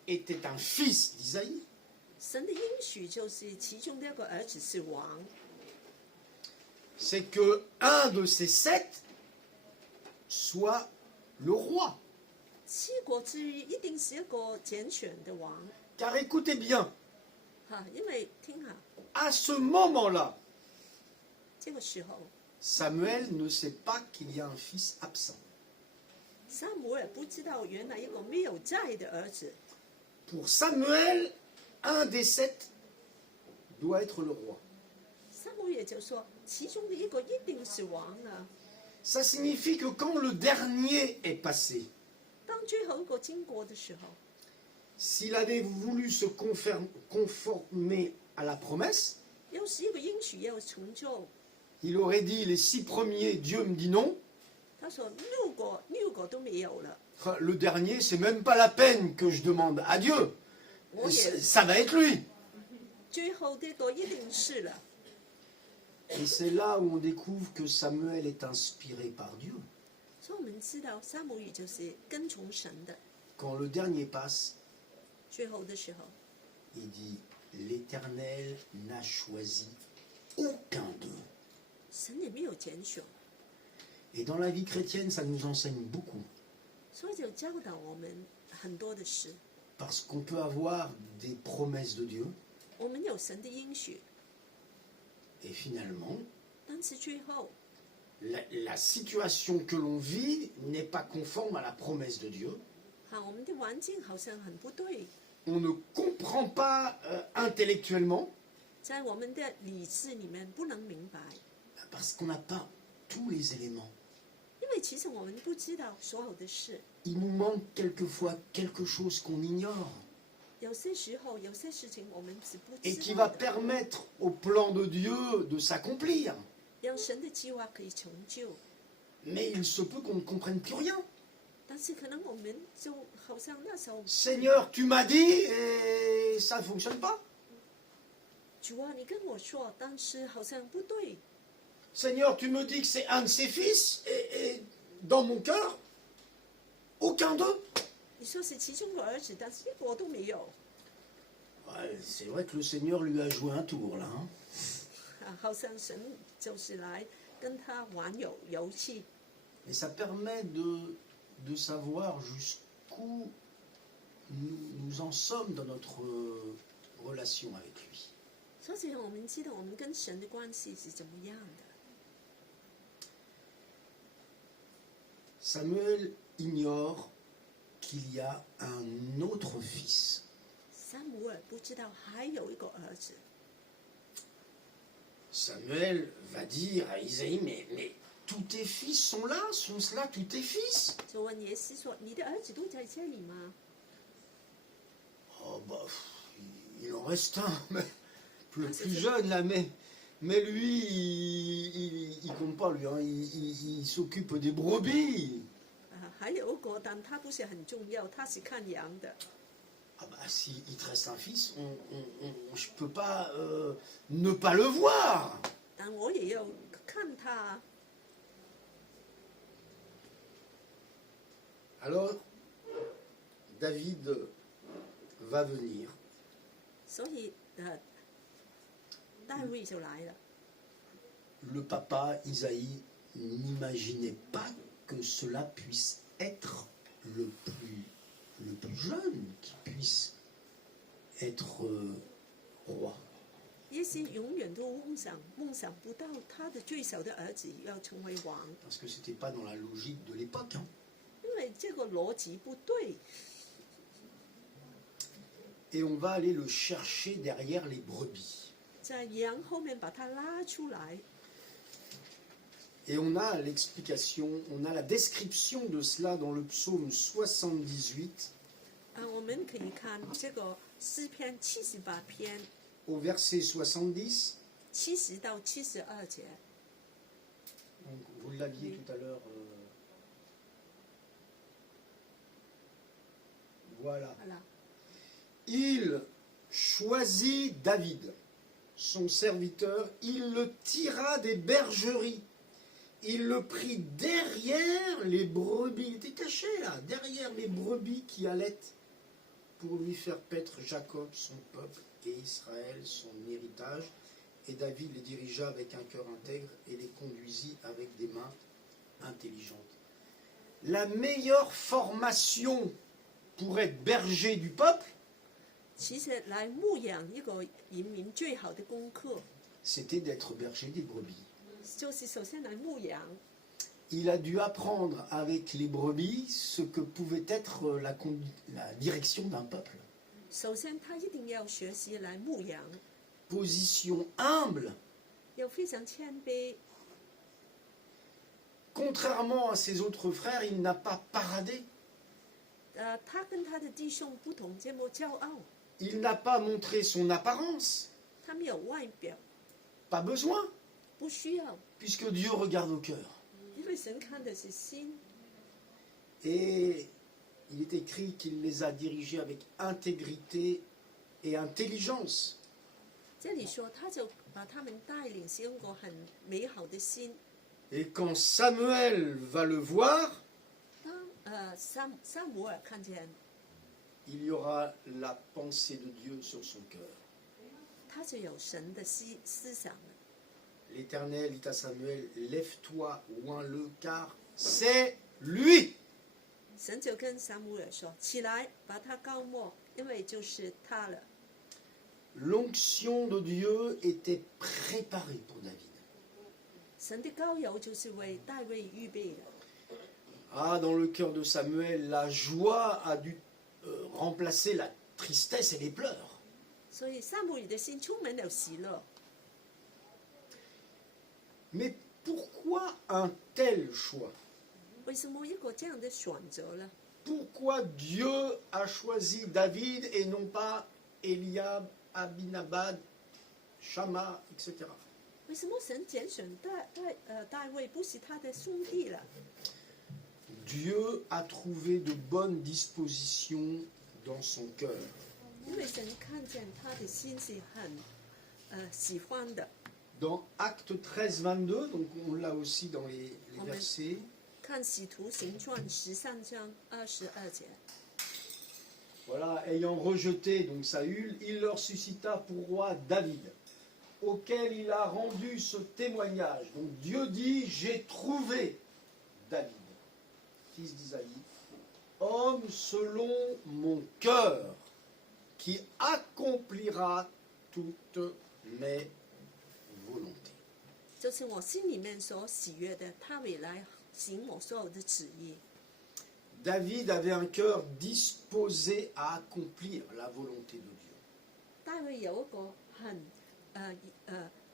était un fils d'Isaïe, 神的应许就是其中的一个儿子是王， c'est que un de ces 7 soit le roi. 7国之一一定是一个拣选的王。 Car écoutez bien, 哈，因为听哈， à ce moment-là, 这个时候 Samuel ne sait pas qu'il y a un fils absent. 撒母耳不知道原来一个没有在的儿子。 Pour Samuel, un des 7 doit être le roi. 撒母耳就说，其中的一个一定是王啊。 Ça signifie que quand le dernier est passé, 当最后一个经过的时候， s'il avait voulu se conformer à la promesse, 要是一个应许要成就， il aurait dit les 6 premiers, Dieu me dit non. 他说六个都没有了， Le dernier, c'est même pas la peine que je demande à Dieu. 我也 Ça va être lui. 最后的一个一定是了。 Et c'est là où on découvre que Samuel est inspiré par Dieu. 所以我们知道撒母耳就是跟从神的。 Quand le dernier passe, 最后的时候， il dit l'Éternel n'a choisi aucun d'eux. 神也没有拣选， Et dans la vie chrétienne, ça nous enseigne beaucoup. 所以就教导我们很多的事。 Parce qu'on peut avoir des promesses de Dieu, 我们有神的应许， et finalement, 但是最后 la situation que l'on vit n'est pas conforme à la promesse de Dieu. 我们的环境好像很不对， On ne comprend pas intellectuellement, 在我们的理智里面不能明白， parce qu'on n'a pas tous les éléments. 因为其实我们不知道所有的事， Il nous manque quelquefois quelque chose qu'on ignore 有些时候有些事情我们是不 et 知 qui 道 va 的， permettre au plan de Dieu de s'accomplir. 让神的计划可以成就， Mais il se peut qu'on ne comprenne plus rien. 但是可能我们就好像那时候， Seigneur, tu m'as dit et ça ne fonctionne pas. 主啊，你跟我说，但是好像不对。 Seigneur, tu me dis que c'est un de ses fils et dans mon cœur, aucun d'eux. 你说是其中的儿子，但是一个都没有。 Ouais, c'est vrai que le Seigneur lui a joué un tour là. Hein. 好像神就是来跟他玩游戏， Et ça permet de savoir jusqu'où nous en sommes dans notre relation avec lui. 所以我们知道我们跟神的关系是怎么样的。 Samuel ignore qu'il y a un autre fils. 撒母耳不知道还有一个儿子， Samuel va dire à Isaïe, mais tous tes fils sont là, sont là tous tes fils? 就问耶稣说：“你的儿子都在这里吗 Oh bah, il en reste un, mais le plus jeune là, mais lui, il compte pas lui, hein, il s'occupe des brebis. 还有一个，但他不是很重要，他是看羊的。 Ah bah s'il te reste un fils, je peux pas ne pas le voir. 但我也要看他。 Alors, David va venir. 所以大卫就来了。 Le papa Isaïe n'imaginait pas que cela puisse être le plus jeune qui puisse être roi. 耶稣永远都梦想不到他的最小的儿子要成为王， Parce que c'était pas dans la logique de l'époque. Hein. 因为这个逻辑不对。 Et on va aller le chercher derrière les brebis. 在羊后面把他拉出来， Et on a l'explication, on a la description de cela dans le psaume 78. 我们可以看这个詩篇78篇 au verset 70. 70到72節。 Donc, vous l'aviez Oui. tout à l'heure. Voilà.好了， Il choisit David, son serviteur, il le tira des bergeries, il le prit derrière les brebis, il était caché là, derrière les brebis qui allaitent, pour lui faire paître Jacob, son peuple, et Israël, son héritage. Et David les dirigea avec un cœur intègre et les conduisit avec des mains intelligentes. La meilleure formation pour être berger du peuple, 其實來牧養一個移民最好的功課， c'était d'être berger des brebis. 就是首先來牧養。 Il a dû apprendre avec les brebis ce que pouvait être la direction d'un peuple. 首先，他一定要學習來牧養， Position humble, 要非常謙卑。 contrairement à ses autres frères, il n'a pas paradé. 他跟他的弟兄不同，這麼驕傲， Il n'a pas montré son apparence. 他沒有外表， Pas besoin, 不需要， puisque Dieu regarde au cœur. 因為神看的是心。 Et il est écrit qu'il les a dirigés avec intégrité et intelligence. 這裡說，他就把他們帶領是用個很美好的心。 Et quand Samuel va le voir, 當撒母耳看見， il y aura la pensée de Dieu sur son cœur. 他就有神的思想了。 L'Éternel dit à Samuel, lève-toi, oins-le, car c'est lui. 神就跟撒母耳說：“起來，把他膏抹，因為就是他了。” L'onction de Dieu était préparée pour David. 神的膏油就是為大衛預備的。 Ah, dans le cœur de Samuel, la joie a dû remplacer la tristesse et les pleurs. 所以撒母耳的心充滿了喜樂。 Mais pourquoi un tel choix? 為什麼一個這樣的選擇呢？ Pourquoi Dieu a choisi David et non pas Eliab, Abinadab, Shama, etc. 為什麼神揀選大衛不是他的兄弟了？ Dieu a trouvé de bonnes dispositions dans son cœur. 因為神看見他的心是很喜歡的。 Dans Acte 13, 22, donc on l'a aussi dans les versets, 看使徒行傳13章22節。 voilà, ayant rejeté donc Saül, il leur suscita pour roi David, auquel il a rendu ce témoignage. Donc Dieu dit, j'ai trouvé David, fils d'Isaïe, homme selon mon cœur, qui accomplira toutes mes volontés. 就是我心裡面所喜悅的，他會來行我所有的旨意。 David avait un cœur disposé à accomplir la volonté de Dieu. 大衛有一個很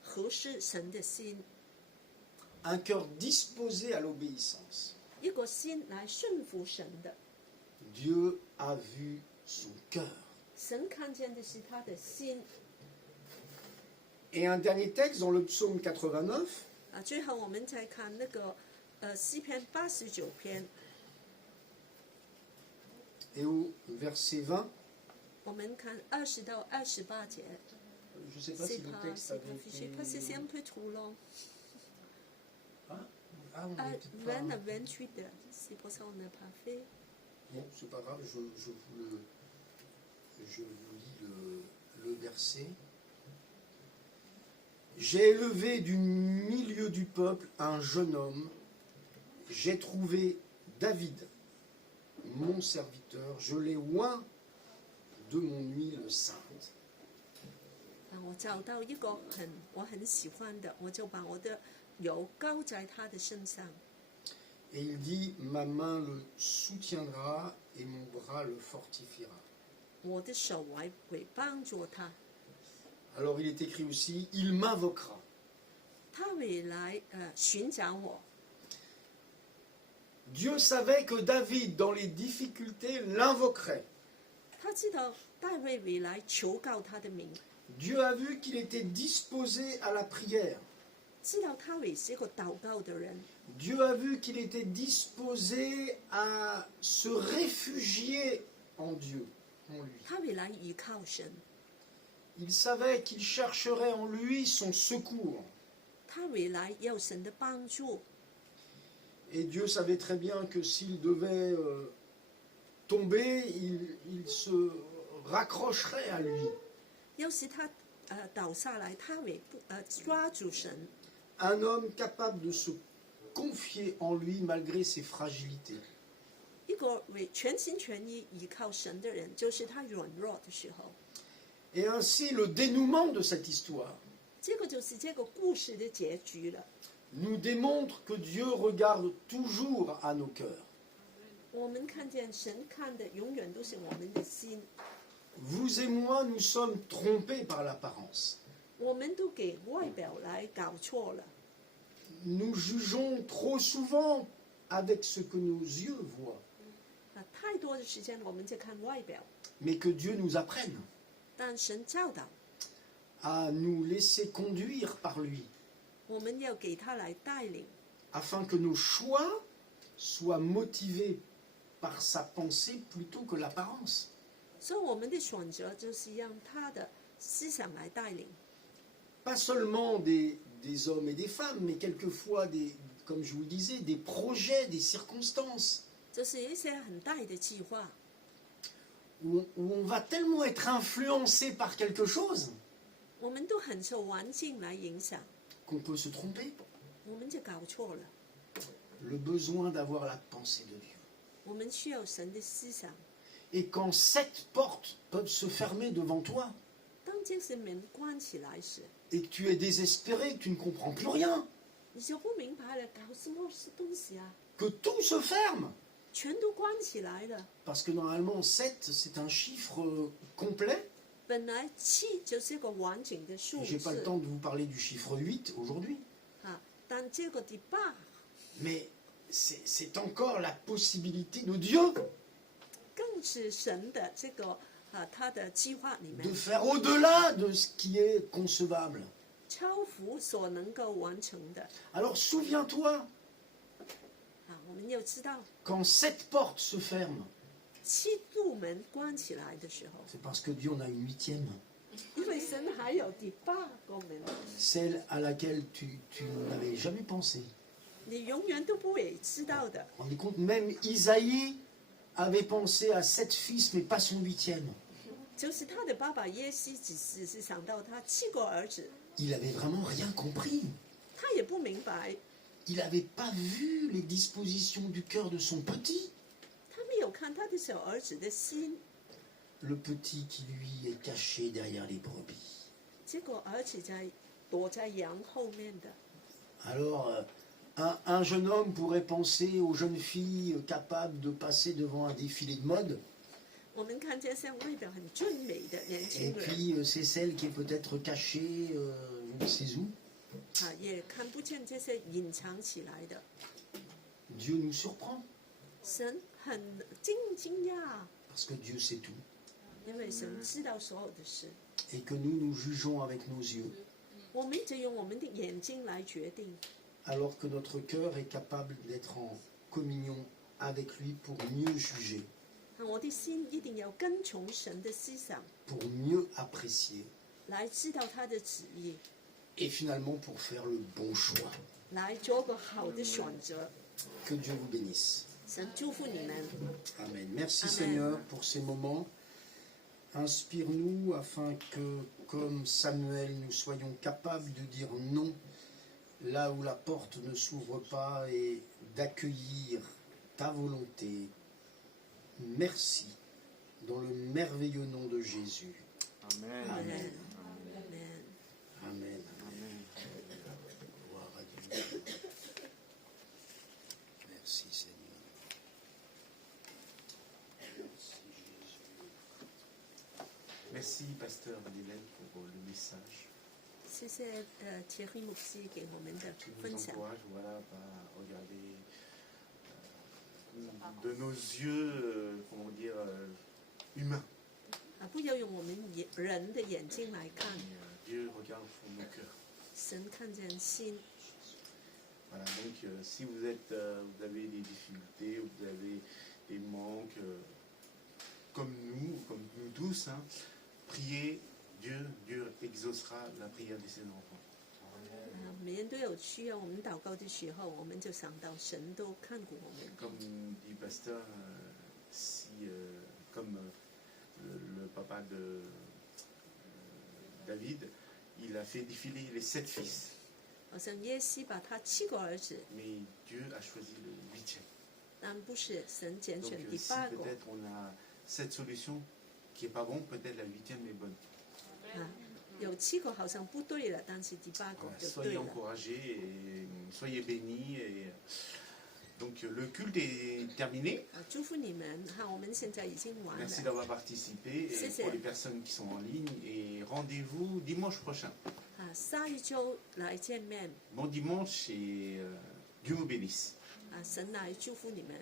合適神的心， Un cœur disposé à l'obéissance. 一個心來順服神的。 Dieu a vu son cœur. 神看見的是他的心。 Et un dernier texte dans le psaume 89, 最後我們再看那個詩篇89篇， et au verset 20, 我們看20到28節。 je ne sais pas si le texte avait été... Pas c'est un peu trop long. Hein? Ah, on avait peut-être pas... 20 à 28, c'est pour ça qu'on n'a pas fait. Bon, c'est pas grave, je vous lis le verset. J'ai élevé du milieu du peuple un jeune homme, j'ai trouvé David, mon serviteur, je l'ai oint de mon huile sainte. 我找到一個我很喜歡的，我就把我的油膏在他的身上。 Et il dit, ma main le soutiendra et mon bras le fortifiera. 我的手會幫助他， Alors il est écrit aussi, il m'invoquera. 他會來尋找我。 Dieu savait que David, dans les difficultés, l'invoquerait. 他知道大卫会来求告他的名， Dieu a vu qu'il était disposé à la prière. 知道他会是一个祷告的人， Dieu a vu qu'il était disposé à se réfugier en Dieu, en lui. 他会来依靠神， Il savait qu'il chercherait en lui son secours. 他会来要神的帮助。 Et Dieu savait très bien que s'il devait tomber, il se raccrocherait à lui. 要是他倒下来，他会抓住神。 Un homme capable de se confier en lui malgré ses fragilités. 一个会全心全意依靠神的人，就是他软弱的时候。 Et ainsi, le dénouement de cette histoire 这个就是这个故事的结局了。 nous démontre que Dieu regarde toujours à nos cœurs. 我们看见神看的永远都是我们的心， Vous et moi, nous sommes trompés par l'apparence. 我们都给外表来搞错了。 Nous jugeons trop souvent avec ce que nos yeux voient. 太多的时间我们在看外表， Mais que Dieu nous apprenne 但神教导 à nous laisser conduire par lui, 我们要给他来带领， afin que nos choix soient motivés par sa pensée plutôt que l'apparence. 所以我们的选择就是让他的思想来带领。 Pas seulement des hommes et des femmes, mais quelquefois, comme je vous le disais, des projets, des circonstances, 就是一些很大的计划， où on va tellement être influencé par quelque chose 我们都很受环境来影响， qu'on peut se tromper. 我们就搞错了。 Le besoin d'avoir la pensée de Dieu. 我们需要神的思想。 Et quand 7 portes peuvent se fermer devant toi, 当这些门关起来时， et que tu es désespéré, que tu ne comprends plus rien, 你就不明白了，搞什么东西啊？ que tout se ferme. 全都关起来了。 Parce que normalement, 7, c'est un chiffre complet. 本来7就是一个完整的数 Je n'ai pas le 字 temps de vous parler du chiffre 8 aujourd'hui. 啊，但这个第8 Mais c'est encore la possibilité de Dieu 更是神的这个他的计划里面 de faire au-delà de ce qui est concevable. 超乎所能够完成的 Alors souviens-toi, 啊。我们要知道， quand 7 portes se ferment, 7度门关起来的时候， c'est parce que Dieu en a une 8e, 因为神还有第8个门， celle à laquelle tu n'avais jamais pensé. 你永远都不会知道的。 Vous vous rendez compte, même Isaïe avait pensé à 7 fils, mais pas son 8e. 就是他的爸爸耶西只是想到他7个儿子， Il avait vraiment rien compris. 他也不明白， Il n'avait pas vu les dispositions du cœur de son petit. 他没有看他的小儿子的心， Le petit qui lui est caché derrière les brebis. 这个儿子躲在羊后面的。 Alors, un jeune homme pourrait penser aux jeunes filles capables de passer devant un défilé de mode. 我们看见像外表很俊美的年 Et 轻人 puis, c'est celle qui est peut-être cachée, je ne sais où. 也看不见这些隐藏起来的。 Dieu nous surprend, 神很惊讶， parce que Dieu sait tout. 因为神知道所有的事， Et que nous jugeons avec nos yeux, 我们就用我们的眼睛来决定， alors que notre cœur est capable d'être en communion avec lui pour mieux juger, 我的心一定要跟从神的思想， pour mieux apprécier, 来知道他的旨意， et finalement pour faire le bon choix. 来做个好的选择。 Que Dieu vous bénisse. 神祝福你们。 Amen. Merci Amen. Seigneur pour ces moments. Inspire-nous afin que, comme Samuel, nous soyons capables de dire non là où la porte ne s'ouvre pas et d'accueillir ta volonté. Merci dans le merveilleux nom de Jésus. Amen. Amen. Amen. Amen. Amen. Gloire à Dieu. Merci Seigneur. Merci Jésus. Merci, pasteur Madeleine, pour le message. 谢谢Thierry牧师给我们的 Je 分 vous 享。 encourage, voilà, à regarder de nos yeux, comment dire, humains. 不要用我们人的眼睛来看， Dieu regarde au fond de nos cœurs. 神看见心。 Voilà, donc si vous avez des difficultés, vous avez des manques, comme nous tous, hein, priez, Dieu exaucera la prière de ses enfants. 每人都有需要，我们祷告的时候，我们就想到神都看顾我们。 Comme dit Pasteur, comme le papa de David, il a fait défiler les 7 fils, 好像耶西把他7个儿子， mais Dieu a choisi le 8e. 但不是神拣 Donc 选第si 8个。 peut-être on a cette solution qui n'est pas bonne, peut-être la 8e est bonne. 有7个好像不对了，但是第8个 Voilà, 就对 soyez 了。 encouragés et soyez bénis. Et... Donc le culte est terminé. 祝福你们哈，我们现在已经完 Merci 了。 d'avoir participé et C'est pour ça. les personnes qui sont en ligne. Et rendez-vous dimanche prochain. 下一周来见面， Bon dimanche et Dieu vous bénisse. 神来祝福你们。